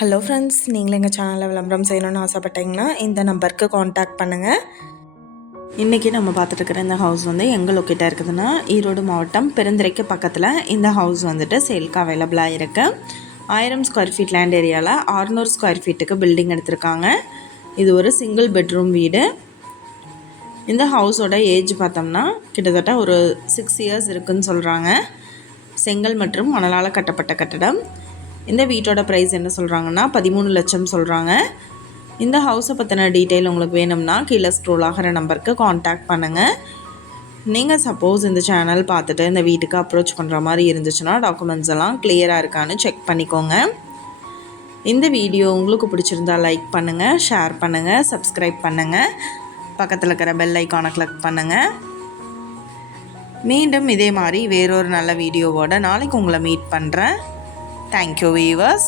Hello friends, நீங்களும் எங்கள் சேனலில் விளம்பரம் செய்யணும்னு ஆசைப்பட்டீங்கன்னா இந்த நம்பருக்கு காண்டாக்ட் பண்ணுங்கள். இன்றைக்கி நம்ம பார்த்துட்டு இருக்கிற இந்த ஹவுஸ் வந்து எங்கே லொக்கேட்டாக இருக்குதுன்னா, ஈரோடு மாவட்டம் பெருந்துறைக்கு பக்கத்தில் இந்த ஹவுஸ் வந்துட்டு சேல்க்கு அவைலபிளாக இருக்குது. 1000 ஸ்கொயர் ஃபீட் லேண்ட் ஏரியாவில் 600 ஸ்கொயர் ஃபீட்டுக்கு பில்டிங் எடுத்திருக்காங்க. இது ஒரு சிங்கிள் பெட்ரூம் வீடு. இந்த ஹவுஸோட ஏஜ் பார்த்தோம்னா கிட்டத்தட்ட ஒரு 6 இயர்ஸ் இருக்குதுன்னு சொல்கிறாங்க. செங்கல் மற்றும் மணலால் கட்டப்பட்ட கட்டடம். இந்த வீட்டோட ப்ரைஸ் என்ன சொல்கிறாங்கன்னா 13 லட்சம் சொல்கிறாங்க. இந்த ஹவுஸை பற்றின டீட்டெயில் உங்களுக்கு வேணும்னா கீழே ஸ்க்ரோல் ஆகிற நம்பருக்கு காண்டாக்ட் பண்ணுங்கள். நீங்கள் சப்போஸ் இந்த சேனல் பார்த்துட்டு இந்த வீட்டுக்கு அப்ரோச் பண்ணுற மாதிரி இருந்துச்சுன்னா டாக்குமெண்ட்ஸ் எல்லாம் கிளியராக இருக்கான்னு செக் பண்ணிக்கோங்க. இந்த வீடியோ உங்களுக்கு பிடிச்சிருந்தா லைக் பண்ணுங்கள், ஷேர் பண்ணுங்கள், சப்ஸ்கிரைப் பண்ணுங்கள், பக்கத்தில் இருக்கிற பெல் ஐக்கானை கிளிக் பண்ணுங்கள். மீண்டும் இதே மாதிரி வேறொரு நல்ல வீடியோவோட நாளைக்கு உங்களை மீட் பண்ணுறேன். Thank you, viewers.